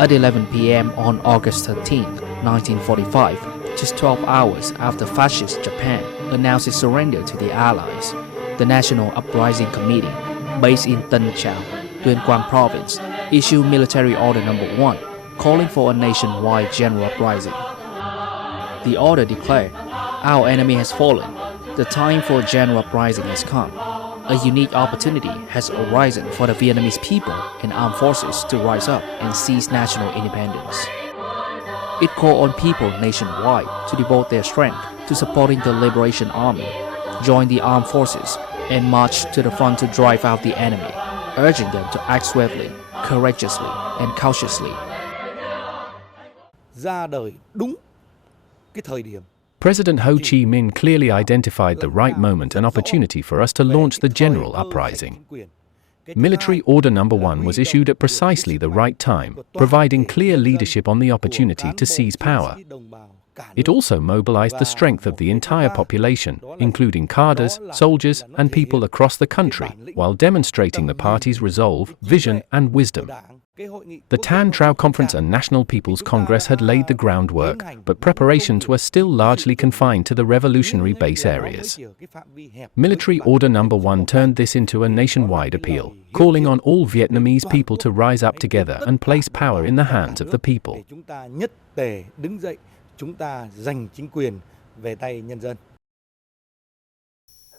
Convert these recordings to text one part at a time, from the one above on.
At 11 p.m. on August 13, 1945, just 12 hours after Fascist Japan announced its surrender to the Allies, the National Uprising Committee, based in Tân Trào, Tuyên Quang Province, issued Military Order No. 1, calling for a nationwide general uprising. The order declared, "Our enemy has fallen. The time for a general uprising has come. A unique opportunity has arisen for the Vietnamese people and armed forces to rise up and seize national independence." It called on people nationwide to devote their strength to supporting the Liberation Army, join the armed forces, and march to the front to drive out the enemy, urging them to act swiftly, courageously, and cautiously. Ra đời đúng cái thời điểm. President Ho Chi Minh clearly identified the right moment and opportunity for us to launch the general uprising. Military Order No. 1 was issued at precisely the right time, providing clear leadership on the opportunity to seize power. It also mobilized the strength of the entire population, including cadres, soldiers, and people across the country, while demonstrating the party's resolve, vision, and wisdom. The Tan Trao Conference and National People's Congress had laid the groundwork, but preparations were still largely confined to the revolutionary base areas. Military Order No. 1 turned this into a nationwide appeal, calling on all Vietnamese people to rise up together and place power in the hands of the people.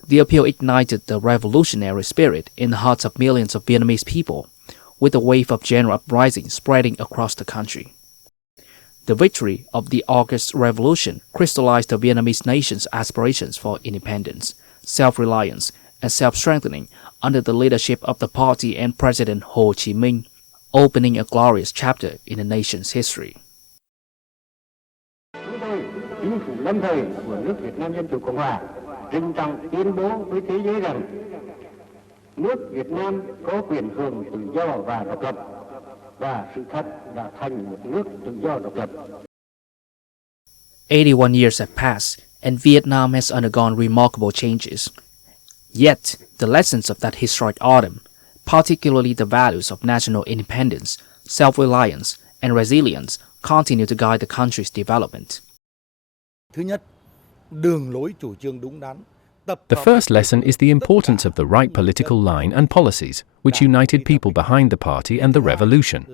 The appeal ignited the revolutionary spirit in the hearts of millions of Vietnamese people, with a wave of general uprising spreading across the country. The victory of the August Revolution crystallized the Vietnamese nation's aspirations for independence, self-reliance, and self-strengthening under the leadership of the party and President Ho Chi Minh, opening a glorious chapter in the nation's history. Chúng tôi, chính phủ lâm thời của nước Việt Nam Dân Chủ Cộng Hòa, trân trọng tuyên bố với thế giới rằng nước Việt Nam có quyền hưởng tự do và độc lập, và sự thật đã thành một nước tự do độc lập. 81 years have passed, and Vietnam has undergone remarkable changes. Yet, the lessons of that historic autumn, particularly the values of national independence, self-reliance, and resilience, continue to guide the country's development. Thứ nhất, đường lối chủ trương đúng đắn. The first lesson is the importance of the right political line and policies, which united people behind the party and the revolution.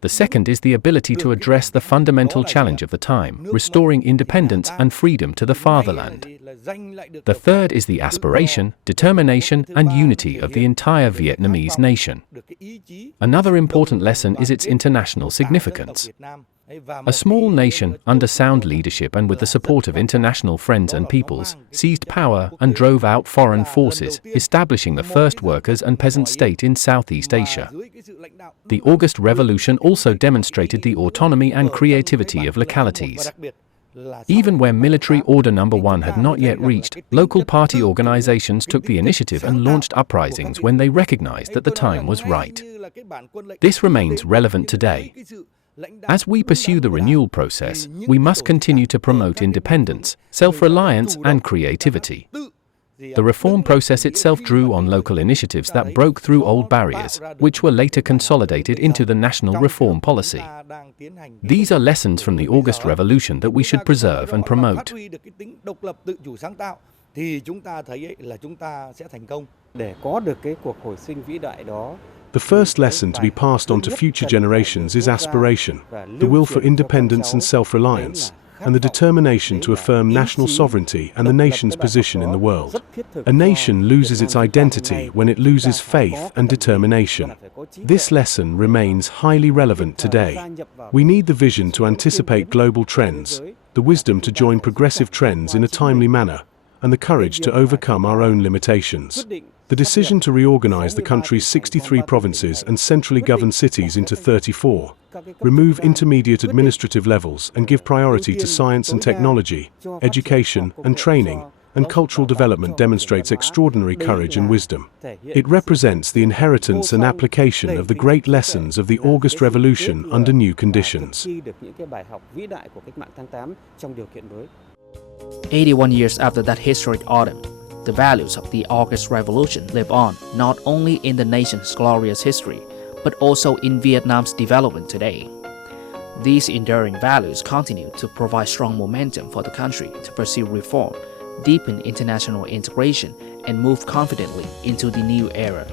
The second is the ability to address the fundamental challenge of the time, restoring independence and freedom to the fatherland. The third is the aspiration, determination, and unity of the entire Vietnamese nation. Another important lesson is its international significance. A small nation, under sound leadership and with the support of international friends and peoples, seized power and drove out foreign forces, establishing the first workers' and peasant state in Southeast Asia. The August Revolution also demonstrated the autonomy and creativity of localities. Even where Military Order No. 1 had not yet reached, local party organizations took the initiative and launched uprisings when they recognized that the time was right. This remains relevant today. As we pursue the renewal process, we must continue to promote independence, self-reliance, and creativity. The reform process itself drew on local initiatives that broke through old barriers, which were later consolidated into the national reform policy. These are lessons from the August Revolution that we should preserve and promote. The first lesson to be passed on to future generations is aspiration, the will for independence and self-reliance, and the determination to affirm national sovereignty and the nation's position in the world. A nation loses its identity when it loses faith and determination. This lesson remains highly relevant today. We need the vision to anticipate global trends, the wisdom to join progressive trends in a timely manner, and the courage to overcome our own limitations. The decision to reorganize the country's 63 provinces and centrally governed cities into 34, remove intermediate administrative levels and give priority to science and technology, education and training, and cultural development demonstrates extraordinary courage and wisdom. It represents the inheritance and application of the great lessons of the August Revolution under new conditions. 81 years after that historic autumn, the values of the August Revolution live on not only in the nation's glorious history, but also in Vietnam's development today. These enduring values continue to provide strong momentum for the country to pursue reform, deepen international integration, and move confidently into the new era.